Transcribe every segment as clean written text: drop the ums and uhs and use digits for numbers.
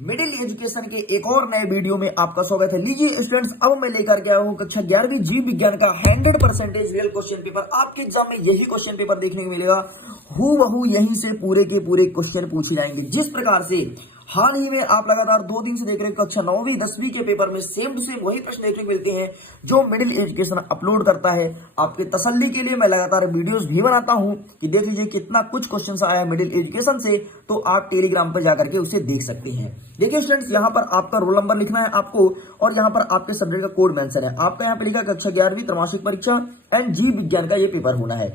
Middle education के एक और नए वीडियो में आपका स्वागत है। लीजिए स्टूडेंट्स, अब मैं लेकर के आया हूं कक्षा 11वीं जीव विज्ञान का 100% रियल क्वेश्चन पेपर। आपके एग्जाम में यही क्वेश्चन पेपर देखने को मिलेगा, हूबहू यहीं से पूरे के पूरे क्वेश्चन पूछे जाएंगे। जिस प्रकार से हाल ही में आप लगातार 2 दिन से देख रहे हैं कक्षा 9वीं 10वीं के पेपर में सेम टू सेम वही प्रश्न देखने को मिलते हैं जो मिडिल एजुकेशन अपलोड करता है। आपके तसल्ली के लिए मैं लगातार वीडियोस भी बनाता हूं कि देख लीजिए कितना कुछ क्वेश्चन आया है मिडिल एजुकेशन से, तो आप टेलीग्राम पर जाकर के उसे देख सकते हैं। देखिए स्टूडेंट्स, यहाँ पर आपका रोल नंबर लिखना है आपको और यहाँ पर आपके सब्जेक्ट का कोड मेंशन है। आपका यहाँ पे लिखा कक्षा 11वीं त्रैमासिक परीक्षा एंड जीव विज्ञान का ये पेपर होना है।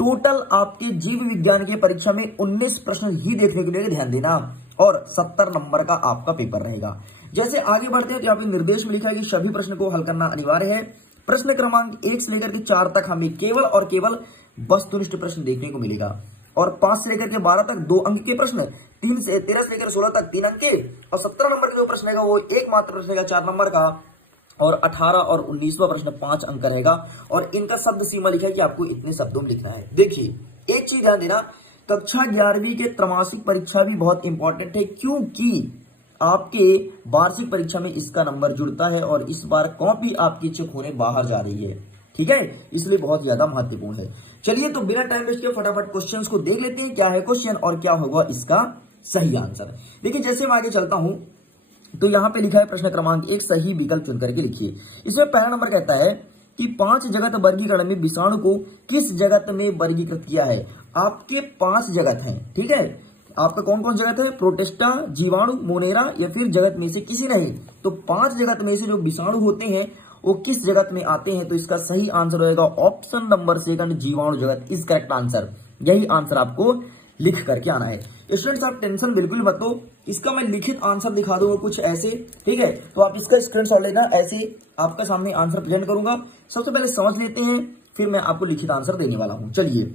टोटल आपके जीव विज्ञान की परीक्षा में 19 प्रश्न ही देखने के लिए ध्यान देना और 70 नंबर का आपका पेपर रहेगा। जैसे आगे बढ़ते हैं तो यहाँ पे निर्देश में लिखा है कि सभी प्रश्न को हल करना अनिवार्य है। प्रश्न क्रमांक 1 से लेकर के 4 तक हमें केवल और केवल वस्तुनिष्ठ प्रश्न देखने को मिलेगा और 5 से लेकर के 12 तक 2 अंक के प्रश्न, 13 से लेकर 16 तक 3 अंक के और 17 नंबर का जो प्रश्न रहेगा वो एकमात्र प्रश्न रहेगा 4 नंबर का और 18 और 19वां प्रश्न 5 अंक का रहेगा और इनका शब्द सीमा लिखा है कि आपको इतने शब्दों में लिखना है। देखिए एक चीज ध्यान देना, कक्षा 11वीं के त्रैमासिक परीक्षा भी बहुत इंपॉर्टेंट है क्योंकि आपके वार्षिक परीक्षा में इसका नंबर जुड़ता है और इस बार कॉपी आपकी चेक होने बाहर जा रही है, ठीक है, इसलिए बहुत ज्यादा महत्वपूर्ण है। चलिए तो बिना टाइम वेस्ट किए फटाफट क्वेश्चंस को देख लेते हैं, क्या है क्वेश्चन और क्या होगा इसका सही आंसर। देखिए जैसे मैं आगे चलता हूं तो यहाँ पे लिखा है प्रश्न क्रमांक 1 सही विकल्प चुन करके लिखिए। इसमें पहला नंबर कहता है कि 5 जगत वर्गीकरण में विषाणु को किस जगत में वर्गीकृत किया है। आपके 5 जगत हैं, ठीक है, आपका कौन कौन जगत है, प्रोटिस्टा, जीवाणु, मोनेरा या फिर जगत में से किसी नहीं। तो 5 जगत में से जो विषाणु होते हैं वो किस जगत में आते हैं, तो इसका सही आंसर रहेगा ऑप्शन नंबर 2 जीवाणु जगत इज करेक्ट आंसर। यही आंसर आपको लिख करके आना है। स्टूडेंट्स आप टेंशन बिल्कुल मत लो, इसका मैं लिखित आंसर दिखा दूंगा कुछ ऐसे, ठीक है, तो आप इसका स्क्रीनशॉट लेना, ऐसे आपका सामने आंसर प्रेजेंट करूंगा। सबसे पहले समझ लेते हैं फिर मैं आपको लिखित आंसर देने वाला हूं। चलिए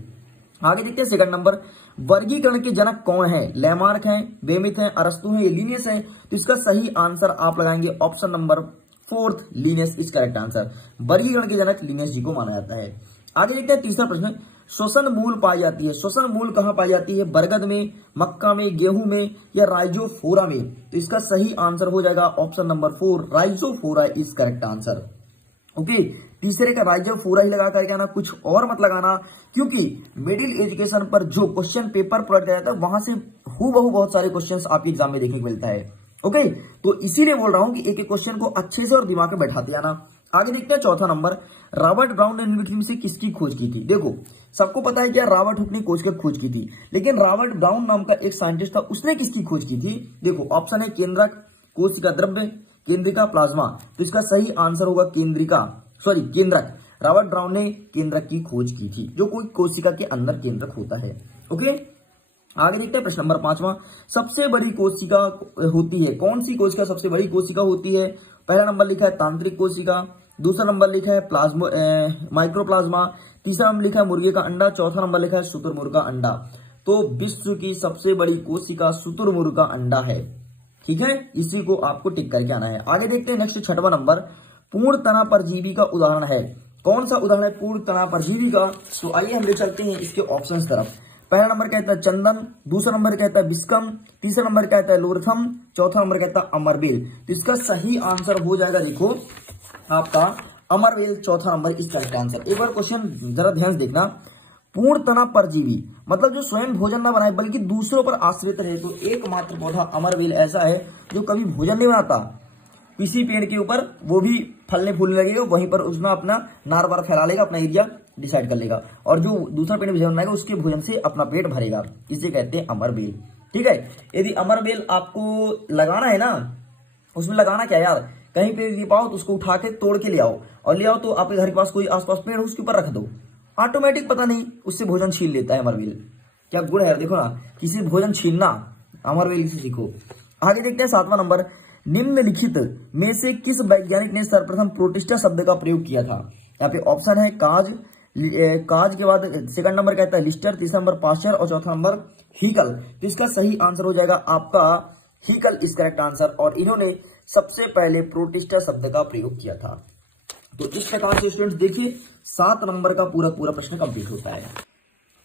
आगे देखते हैं सेकंड नंबर, वर्गीकरण के जनक कौन है, लैमार्क हैं, बेमिथ हैं, अरस्तु हैं, लिनियस हैं। तो इसका सही आंसर आप लगाएंगे option number 4 Linnaeus is correct answer. वर्गीकरण के जनक लिनियस जी को माना जाता है। आगे देखते हैं तीसरा प्रश्न, श्वसन मूल पाई जाती है। श्वसन मूल कहां पाई जाती है, बरगद में, मक्का में, गेहूं में या राइजोफोरा में। तो इसका सही आंसर हो जाएगा option number 4 Rhizophora is correct answer. Okay, तीसरे का राइजोफोरा ही लगा करके आना, कुछ और मत लगाना, क्योंकि मिडिल एजुकेशन पर जो क्वेश्चन पेपर प्रोवाइड किया जाता है वहां से हूबहू बहुत सारे क्वेश्चंस आपके एग्जाम में देखने को मिलता है। ओके, तो इसीलिए बोल रहा हूं कि एक एक क्वेश्चन को अच्छे से और दिमाग में बैठाते आना। आगे देखते हैं चौथा नंबर, रॉबर्ट ब्राउन ने निम्नलिखित में से किसकी खोज की थी। देखो सबको पता है क्या रॉबर्ट हुक ने खोज की थी, लेकिन रॉबर्ट ब्राउन नाम का एक साइंटिस्ट था, उसने किसकी खोज की थी। देखो ऑप्शन है केंद्रक, कोशिका द्रव्य, केंद्रिका, प्लाज्मा। तो इसका सही आंसर होगा केंद्रक। रॉबर्ट ब्राउन ने केंद्रक की खोज की थी, जो कोई कोशिका के अंदर केंद्रक होता है। ओके, आगे देखते हैं प्रश्न नंबर 5वां, सबसे बड़ी कोशिका होती है, कौन सी कोशिका सबसे बड़ी कोशिका होती है। पहला नंबर लिखा है तांत्रिक कोशिका, दूसरा नंबर लिखा है प्लाज्मा माइक्रोप्लाज्मा, तीसरा नंबर लिखा है मुर्गे का अंडा, चौथा नंबर लिखा है शुतुरमुर्ग का अंडा। तो विश्व की सबसे बड़ी कोशिका शुतुरमुर्ग का अंडा है, ठीक है, इसी को आपको टिक करके आना है। आगे देखते हैं नेक्स्ट 6वां नंबर, पूर्ण तना परजीवी का उदाहरण है। कौन सा उदाहरण है पूर्ण तना परजीवी का, तो आइए हम ले चलते हैं इसके ऑप्शंस तरफ। पहला नंबर कहता है चंदन, दूसरा नंबर कहता है बिस्कम, तीसरा नंबर कहता है लोरथम, चौथा नंबर कहता है अमरबेल। तो इसका सही आंसर हो जाएगा, देखो आपका अमरबेल, चौथा नंबर इस करेक्ट आंसर। एक बार क्वेश्चन जरा ध्यान से देखना, पूर्ण तना परजीवी मतलब जो स्वयं भोजन ना बनाए बल्कि दूसरों पर आश्रित रहे। तो एकमात्र पौधा अमरबेल ऐसा है जो कभी भोजन नहीं बनाता, किसी पेड़ के ऊपर वो भी फलने फूलने लगेगा, वहीं पर उसमें अपना नार बार फैला लेगा, अपना एरिया डिसाइड कर लेगा और जो दूसरा पेड़ भोजन बनाएगा उसके भोजन से अपना पेट भरेगा, इसे कहते हैं अमरबेल, ठीक है। यदि अमरबेल आपको लगाना है ना, उसमें लगाना क्या यार, कहीं पे भी पाओ तो उसको उठा के तोड़ के ले आओ और ले आओ तो आपके घर के पास कोई आसपास पेड़ हो उसके ऊपर रख दो, ऑटोमेटिक पता नहीं उससे भोजन छीन लेता है अमरबेल। क्या गुण है यार, देखो ना, किसी से भोजन छीनना अमरबेल से सीखो। आगे देखते हैं 7वां नंबर, निम्नलिखित में से किस वैज्ञानिक ने सर्वप्रथम प्रोटिस्टा शब्द का प्रयोग किया था। यहाँ पे ऑप्शन है काज के बाद सेकंड नंबर कहता है लिस्टर, तीसरा नंबर पास्चर और चौथा नंबर हीकल। तो इसका सही आंसर हो जाएगा आपका हीकल इज करेक्ट आंसर और इन्होंने सबसे पहले प्रोटिस्टा शब्द का प्रयोग किया था। तो इस प्रकार से स्टूडेंट्स देखिए 7 नंबर का पूरा प्रश्न कंप्लीट होता है।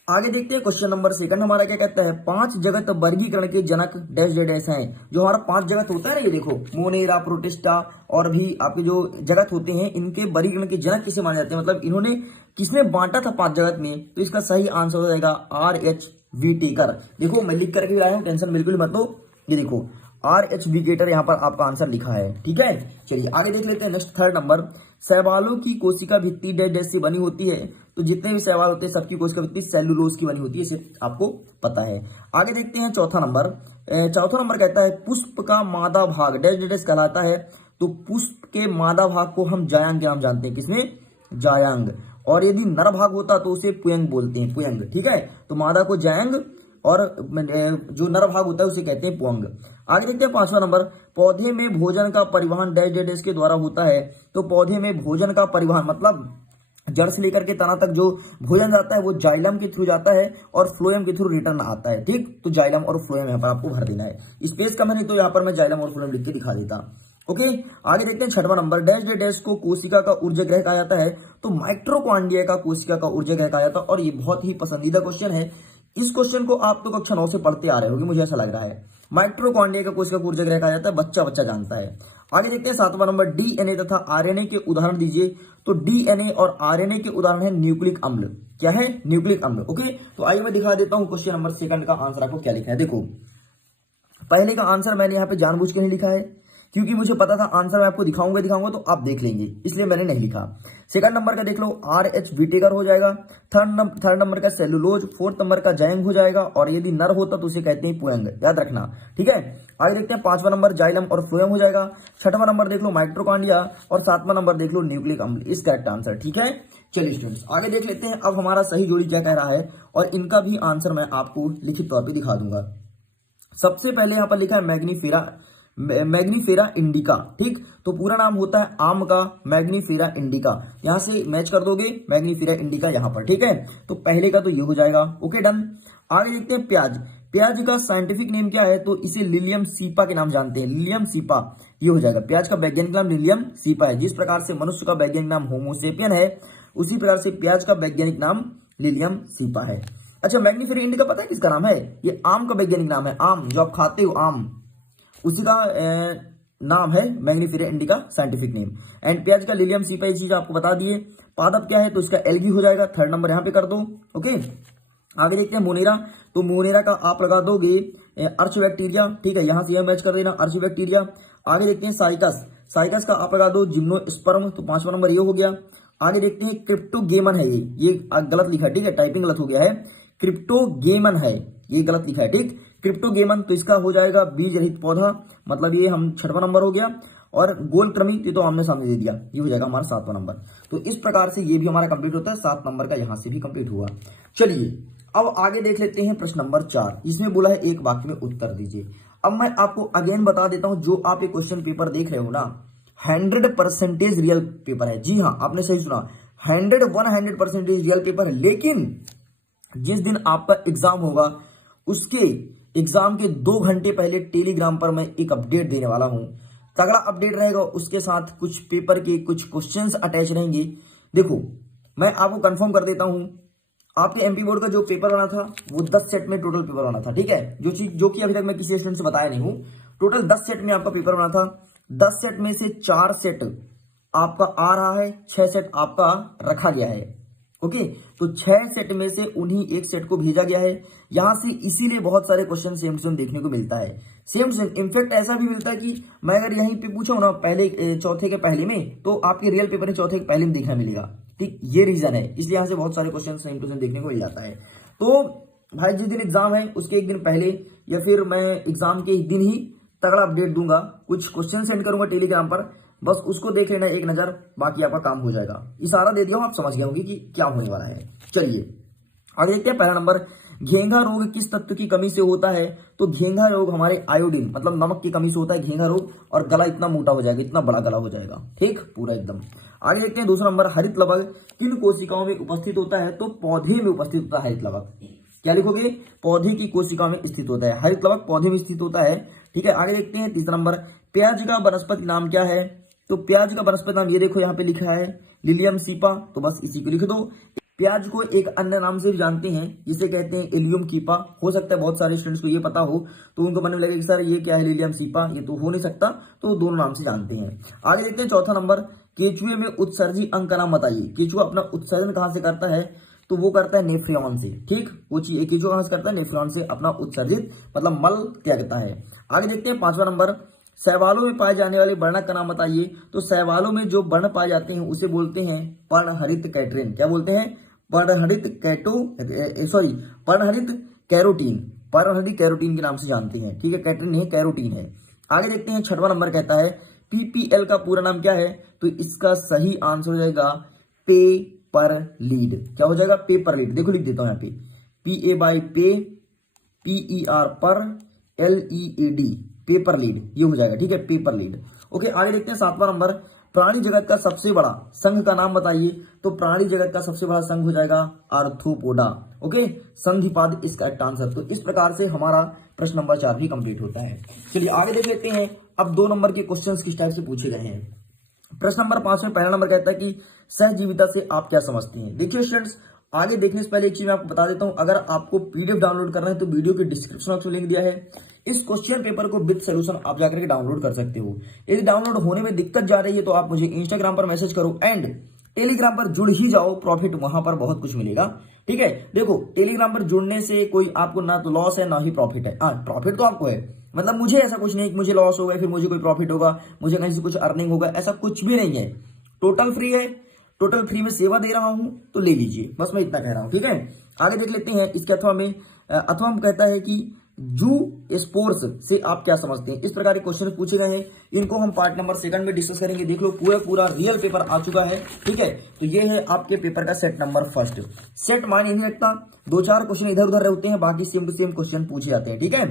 आगे देखते हैं क्वेश्चन नंबर सेकंड हमारा क्या कहता है, 5 जगत वर्गीकरण के जनक डैश डैश डैश हैं। जो हमारा 5 जगत होता है ना, ये देखो मोनेरा, प्रोटिस्टा और भी आपके जो जगत होते हैं, इनके वर्गीकरण के जनक किसे माने जाते हैं, मतलब इन्होंने किसमें बांटा था 5 जगत में। तो इसका सही आंसर हो जाएगा RH विटेकर। देखो मैं लिख करके भी आया हूँ, टेंशन बिल्कुल मत लो। ये देखो RH विटेकर यहाँ पर आपका आंसर लिखा है, ठीक है। चलिए आगे देख लेते हैं नेक्स्ट थर्ड नंबर, शैवालों की कोशिका भित्ति डैश डैश से बनी होती है। तो जितने भी शैवाल होते हैं सबकी कोशिका भित्ति सेलुलोज की बनी होती है, इसे आपको पता है। आगे देखते हैं चौथा नंबर। चौथा नंबर कहता है पुष्प का मादा भाग डैश डैश कहलाता है। तो पुष्प के मादा भाग को हम जायांग के नाम जानते हैं, किसमें, जायांग। और यदि नर भाग होता तो उसे पुयंग बोलते हैं, पुयंग, ठीक है। तो मादा को जायांग और जो नर भाग होता है उसे कहते हैं पुअंग। आगे देखते हैं पांचवा नंबर, पौधे में भोजन का परिवहन डैश डैश डैश के द्वारा होता है। तो पौधे में भोजन का परिवहन मतलब जड़ से लेकर के तना तक जो भोजन जाता है वो जाइलम के थ्रू जाता है और फ्लोएम के थ्रू रिटर्न आता है, ठीक। तो जाइलम और फ्लोएम यहाँ पर आपको भर देना है, स्पेस कम है नहीं तो यहाँ पर मैं जाइलम और फ्लोएम लिख के दिखा देता। ओके, आगे देखते हैं छठवां नंबर, डैश डैश डैश को कोशिका का ऊर्जा ग्रह कहा जाता है। तो माइक्रोकॉन्ड्रिया का कोशिका का ऊर्जा ग्रह कहा जाता है। और ये बहुत ही पसंदीदा क्वेश्चन है, इस क्वेश्चन को आप तो कक्षा 9 से पढ़ते आ रहे होंगे, मुझे ऐसा लग रहा है। माइक्रोकॉन्ड्रिया का कोशिका ऊर्जा ग्रह कहा जाता है, बच्चा बच्चा जानता है। आगे देखते हैं सातवां नंबर, डीएनए तथा आरएनए के उदाहरण दीजिए। तो डीएनए और आरएनए के उदाहरण है न्यूक्लिक अम्ल। क्या है, न्यूक्लिक अम्ल। ओके, तो आइए मैं दिखा देता हूं क्वेश्चन नंबर सेकंड का आंसर आपको क्या लिखा है। देखो पहले का आंसर मैंने यहाँ पे जानबूझ के नहीं लिखा है, क्योंकि मुझे पता था आंसर मैं आपको दिखाऊंगा तो आप देख लेंगे, इसलिए मैंने नहीं लिखा। सेकंड नंबर का देख लो, RH विटेकर हो जाएगा। थर्ड नंबर का सेलुलोज, फोर्थ नंबर का जायंग हो जाएगा। और यदि नर होता तो उसे कहते हैं पुयंग, याद रखना, ठीक है। आगे देखते हैं पांचवा नंबर जाइलम और फ्लोएम हो जाएगा। छठवां नंबर देख लो माइक्रोकॉन्ड्रिया और सातवां नंबर देख लो न्यूक्लिक अम्ल, इस करेक्ट आंसर, ठीक है। चलिए स्टूडेंट्स आगे देख लेते हैं अब हमारा सही जोड़ी क्या कह रहा है, और इनका भी आंसर मैं आपको लिखित तौर पर दिखा दूंगा। सबसे पहले यहाँ पर लिखा है मैग्नीफेरा इंडिका, ठीक। तो पूरा नाम होता है आम का मैग्नीफेरा इंडिका, यहां से मैच कर दोगे मैग्नीफेरा इंडिका यहाँ पर, ठीक है। तो पहले का तो ये हो जाएगा, ओके डन। आगे देखते हैं प्याज का साइंटिफिक नेम क्या है। तो इसे लिलियम सीपा के नाम जानते हैं, लिलियम सीपा, ये हो जाएगा। प्याज का वैज्ञानिक नाम लिलियम सीपा है। जिस प्रकार से मनुष्य का वैज्ञानिक नाम होमोसेपियन है, उसी प्रकार से प्याज का वैज्ञानिक नाम लिलियम सीपा है। अच्छा, मैग्नीफेरा इंडिका पता है किसका नाम है, ये आम का वैज्ञानिक नाम है। आम जो आप खाते हो, आम, उसी का नाम है Mangifera indica scientific name. And प्याज का लिलियम सीपा, ये चीज आपको बता दिए। पादप क्या है, तो इसका एल्गी हो जाएगा, थर्ड नंबर यहाँ पे कर दो, ओके। आगे देखते हैं मोनेरा। तो मोनेरा का आप लगा दोगे अर्चबैक्टीरिया, ठीक है, यहां से यह मैच कर देना, अर्चबैक्टीरिया। आगे देखते हैं साइकस का आप लगा दो जिम्नोस्पर्म, तो पांचवा नंबर ये हो गया। आगे देखते हैं क्रिप्टोगेमन है, ये गलत लिखा है, ठीक है, टाइपिंग गलत हो गया है, क्रिप्टोगेमन है, ये गलत लिखा है, ठीक। क्रिप्टोगेमन, तो इसका हो जाएगा बीज रहित पौधा, मतलब ये हम छठवां नंबर हो गया। और गोल क्रमी, ये तो हमने सामने दे दिया, ये हो जाएगा हमारा सातवां नंबर। तो इस प्रकार से ये भी हमारा कंप्लीट होता है, 7 नंबर का यहां से भी कंप्लीट हुआ। चलिए अब आगे देख लेते हैं प्रश्न नंबर 4, इसमें बोला है एक वाक्य में उत्तर दीजिए। अब मैं आपको अगेन बता देता हूं, जो आप ये क्वेश्चन पेपर देख रहे हो ना, 100% रियल पेपर है। जी हाँ, आपने सही सुना, 100% रियल पेपर है। लेकिन जिस दिन आपका एग्जाम होगा, उसके एग्जाम के 2 घंटे पहले टेलीग्राम पर मैं एक अपडेट देने वाला हूं, तगड़ा अपडेट रहेगा। उसके साथ कुछ पेपर के कुछ क्वेश्चंस अटैच रहेंगे। देखो मैं आपको कंफर्म कर देता हूं, आपके एमपी बोर्ड का जो पेपर बना था वो 10 सेट में टोटल पेपर बना था, ठीक है। जो कि अभी तक मैं किसी स्टूडेंट से बताया नहीं हूं। टोटल 10 सेट में आपका पेपर बना था। 10 सेट में से 4 सेट आपका आ रहा है, 6 सेट आपका रखा गया है, ओके। तो 6 सेट में से उन्हीं 1 सेट को भेजा गया है यहां से, इसीलिए बहुत सारे क्वेश्चन सेम टू सेम देखने को मिलता है। सेम इनफैक्ट ऐसा भी मिलता है कि मैं अगर यहीं पे पूछूं ना पहले चौथे के पहले में, तो आपके रियल पेपर में चौथे के पहले में देखने मिलेगा, ठीक। ये रीजन है, इसलिए यहां से बहुत सारे क्वेश्चन सेम टू सेम देखने को मिल जाता है। तो भाई जिस दिन एग्जाम है उसके एक दिन पहले या फिर मैं एग्जाम के दिन ही तगड़ा अपडेट दूंगा, कुछ क्वेश्चन सेंड करूंगा टेलीग्राम पर, बस उसको देख लेना एक नजर, बाकी आपका काम हो जाएगा। इशारा दे दिया हूं, आप समझ गए होंगे कि क्या होने वाला है। चलिए आगे देखते हैं। पहला नंबर, घेंघा रोग किस तत्व की कमी से होता है। तो घेंघा रोग हमारे आयोडीन मतलब नमक की कमी से होता है घेंघा रोग, और गला इतना मोटा हो जाएगा, इतना बड़ा गला हो जाएगा, ठीक, पूरा एकदम। आगे देखते हैं दूसरा नंबर, हरित लवक किन कोशिकाओं में उपस्थित होता है। तो पौधे में उपस्थित होता है हरित लवक। क्या लिखोगे, पौधे की कोशिकाओं में स्थित होता है, हरित लवक पौधे में स्थित होता है, ठीक है। आगे देखते हैं तीसरा नंबर, प्याज का वनस्पति नाम क्या है। तो प्याज का वनस्पति नाम ये देखो यहाँ पे लिखा है लिलियम सीपा, तो बस इसी को लिख दो। प्याज को एक अन्य नाम से भी जानते हैं जिसे कहते हैं इलियम कीपा। हो सकता है बहुत सारे स्टूडेंट्स को ये पता हो, तो उनको मन में लगेगा कि सर ये क्या है इलियम सीपा, ये तो हो नहीं सकता, तो दोनों नाम से जानते हैं। आगे देखते हैं चौथा नंबर, केचुए में उत्सर्जी अंग का नाम बताइए। केचुआ अपना उत्सर्जन कहां से करता है, तो वो करता है नेफ्रॉन से। ठीक, वो चीज केचुआ कहां से करता है, नेफ्रॉन से अपना उत्सर्जित मतलब मल त्यागता है। आगे देखते हैं पांचवा नंबर, शैवालों में पाए जाने वाले वर्णक का नाम बताइए। तो शैवालों में जो वर्ण पाए जाते हैं उसे बोलते हैं पर्णहरित कैटरीन। क्या बोलते हैं, पर्णहरित पर्णहरित कैरोटीन। पर्णहरित कैरोटीन के नाम से जानते हैं। ठीक है, कैटरीन नहीं कैरोटीन है। आगे देखते हैं छठवां नंबर कहता है पीपीएल का पूरा नाम क्या है, तो इसका सही आंसर हो जाएगा पेपर लीड। क्या हो जाएगा, पेपर लीड। देखो लिख देता हूं यहाँ पे, PA बाई पे, PER पर, LEAD, पेपर लीड, ये हो जाएगा। ठीक है, पेपर लीड। ओके, आगे देखते हैं सातवां नंबर, प्राणी जगत का सबसे बड़ा संघ का नाम बताइए। तो प्राणी जगत का सबसे बड़ा संघ हो जाएगा आर्थ्रोपोडा। ओके, संधिपाद इसका एक आंसर। तो इस प्रकार से हमारा प्रश्न नंबर 4 भी कंप्लीट होता है। चलिए आगे देख लेते हैं। अब 2 नंबर के क्वेश्चंस किस टाइप से पूछे गए हैं। प्रश्न नंबर 5 में पहला नंबर कहता है कि सहजीविता से आप क्या समझते हैं। देखिए स्टूडेंट्स, आगे देखने से पहले एक चीज मैं आपको बता देता हूं, अगर आपको पीडीएफ डाउनलोड करना है तो वीडियो के डिस्क्रिप्शन बॉक्स में लिंक दिया है। इस क्वेश्चन पेपर को विद सॉल्यूशन आप जाकर के डाउनलोड कर सकते हो। यदि डाउनलोड होने में दिक्कत जा रही है तो आप मुझे इंस्टाग्राम पर मैसेज करो एंड टेलीग्राम पर जुड़ ही जाओ, प्रॉफिट वहां पर बहुत कुछ मिलेगा। ठीक है, देखो टेलीग्राम पर जुड़ने से कोई आपको ना तो लॉस है ना ही प्रॉफिट है। प्रॉफिट तो आपको है, मतलब मुझे ऐसा कुछ नहीं कि मुझे लॉस होगा फिर मुझे कोई प्रॉफिट होगा, मुझे कहीं से कुछ अर्निंग होगा, ऐसा कुछ भी नहीं है। टोटल फ्री है, टोटल फ्री में सेवा दे रहा हूं, तो ले लीजिए, बस मैं इतना कह रहा हूं। ठीक है, आगे देख लेते हैं इसके अथवा में। अथवा में कहता है कि जू स्पोर्स से आप क्या समझते हैं। इस प्रकार के क्वेश्चन पूछे गए हैं, इनको हम पार्ट नंबर 2 में डिस्कस करेंगे। देख लो पूरा रियल पेपर आ चुका है। ठीक है, तो ये है आपके पेपर का सेट नंबर 1। सेट मायने नहीं रखता, 2-4 क्वेश्चन इधर उधर रहते हैं, बाकी सेम टू सेम क्वेश्चन पूछे जाते हैं। ठीक है,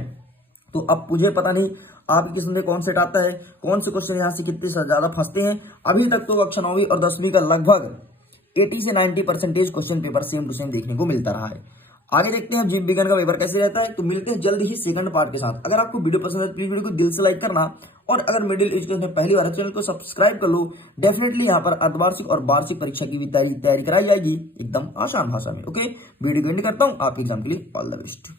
तो अब मुझे पता नहीं आपकी किस्म में कौन सेट आता है, कौन से क्वेश्चन यहां से कितने ज्यादा फंसते हैं। अभी तक तो कक्षा 9वीं और 10वीं का लगभग 80 से 90% question paper same to same देखने को मिलता रहा है। आगे देखते हैं जीव विज्ञान का पेपर कैसे रहता है। तो मिलते हैं जल्द ही सेकंड पार्ट के साथ। अगर आपको वीडियो पसंद है तो प्लीज वीडियो को दिल से लाइक करना, और अगर मिडिल एजुकेशन में पहली बार चैनल को सब्सक्राइब कर लो। डेफिनेटली यहाँ पर अर्धवार्षिक और वार्षिक परीक्षा की भी तैयारी कराई जाएगी एकदम आसान भाषा में। ओके, वीडियो को एंड करता हूँ, आपके एग्जाम के लिए ऑल द बेस्ट।